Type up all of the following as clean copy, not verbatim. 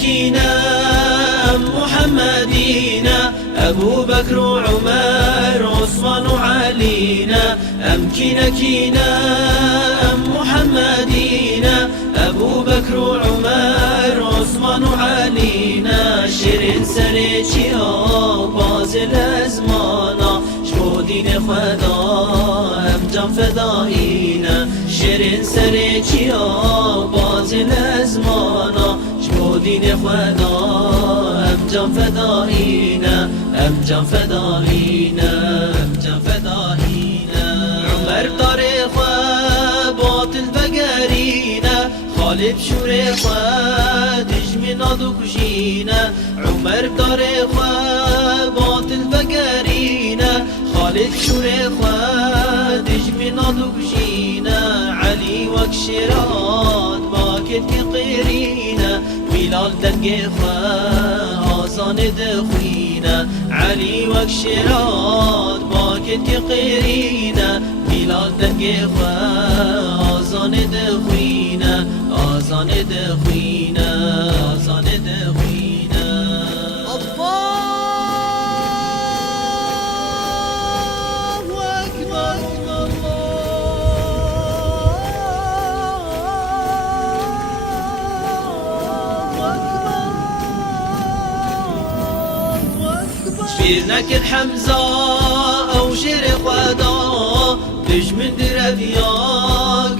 كينا محمدينا أبو بكر وعمر عثمان وعلينا كينا محمدينا أبو بكر وعمر عثمان وعلينا شيرين سريتي باز الأزمانا شبو دين خدا جان فدائينا شيرين سريتي باز الأزمانا شبو دين خدا جان فدائينا جان فدائينا جان فدائينا عمر طريق باطل بقرينا خالد شوري دجمنا دكجينا عمر طريق باطل بقرينا خالد شوري دجمنا دكجينا علي وكشرات باكت قيرينا بلال دنقي آزان دخوينا علي وكشرات باكت قيرينا بلال دنقي آزان دخوينا آزان دخوينا آزان دخوينا شبيرناك الحمزة أو شير خدا دجمن درفيا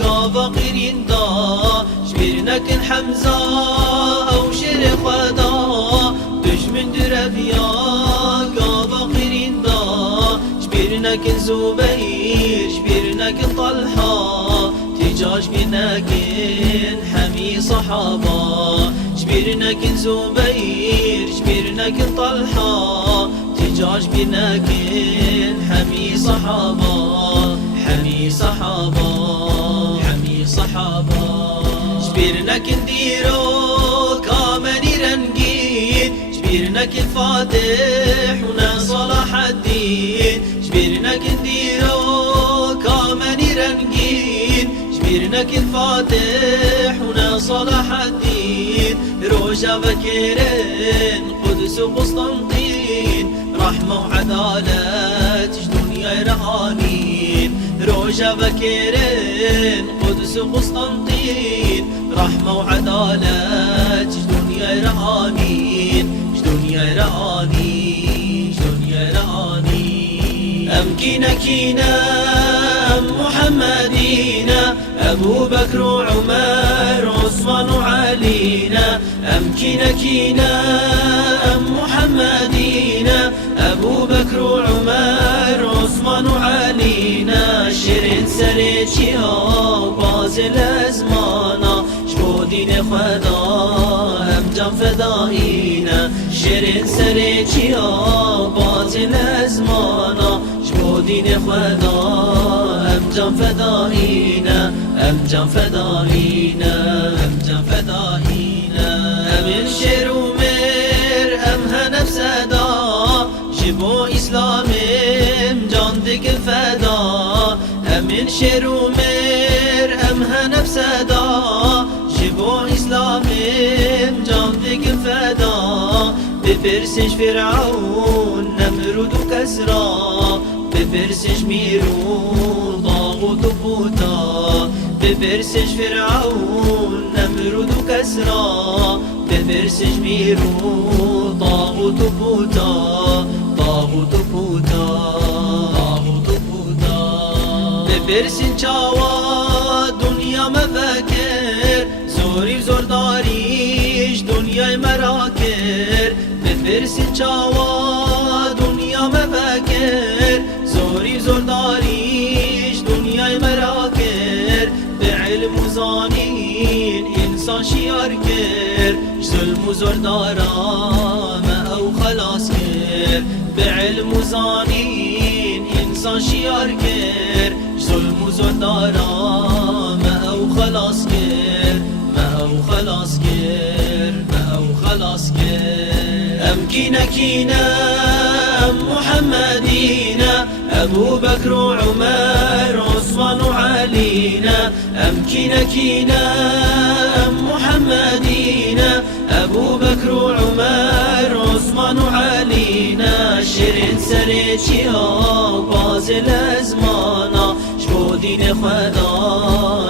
قابا قيرين دا شبيرناك الحمزة أو شير خدا دجمن درفيا قابا قيرين دا شبيرناك الزبير شبيرناك طلحة تجاج بناك حمي صحابة شبيرناك الزبير شبيرناك طلحة تجاج بناك حمي صحابة حمي صحابة حمي صحابة شبيرناك نديرو كامني رنقين شبيرناك الفاتح ونا صلاح الدين شبيرناك نديرو كامني رنقين شبيرناك الفاتح ونا صلاح الدين روجا بكرين قدس وقسطنطين رحمة وعدالة دنيا رهانين روجا بكرين قدس وقسطنطين رحمة وعدالة دنيا رهانين دنيا رهانين دنيا رهانين كينا محمدينا أبو بكر وعمر عثمان وعلينا كينا محمدينا أبو بكر وعمر عثمان وعلينا شيرين سريتي باز الأزمانا شبو دين خدا جان فدائينا شيرين سريتي باز الأزمانا شبو دين خدا جان فدائينا جان فدائينا جان فدائينا الشير ومير هنف سدا جبو إسلامي جان ديك فدا الشير ومير هنف سدا جبو إسلامي جان ديك فدا ببرسج فرعون نمرود وكسرى ببرسج ميرون طاغوت وبوتا ببرسج فرعون نمرود وكسرى ببرسج ميرون طاغوت وبوتا طاغوت وبوتا طاغوت وبوتا ببرسج شاوا دنيا مفكر زوري وزور داريش دنيا مراكر ببرسج شاوا دنيا مفكر زوري وزور داريش دنيا مراكر بعلم وزانين إنسان شيار كر ظلم وزور دارا ما أو خلاص كر بعلم وزانين إنسان شيار كر ظلم وزور دارا ما أو خلاص كر ما أو خلاص كر ما أو خلاص كر كينا محمدينا أبو بكر وعمر عثمان وعلينا كينا محمدينا أبو بكر چیا باز الازمانا شبو دین خدا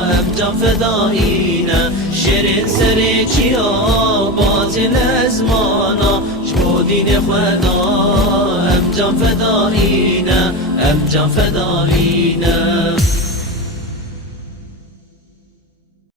هم جان فدایینا شیرین سر چیا باز الازمانا شبو دین خدا هم جان فدایینا هم جان فدایینا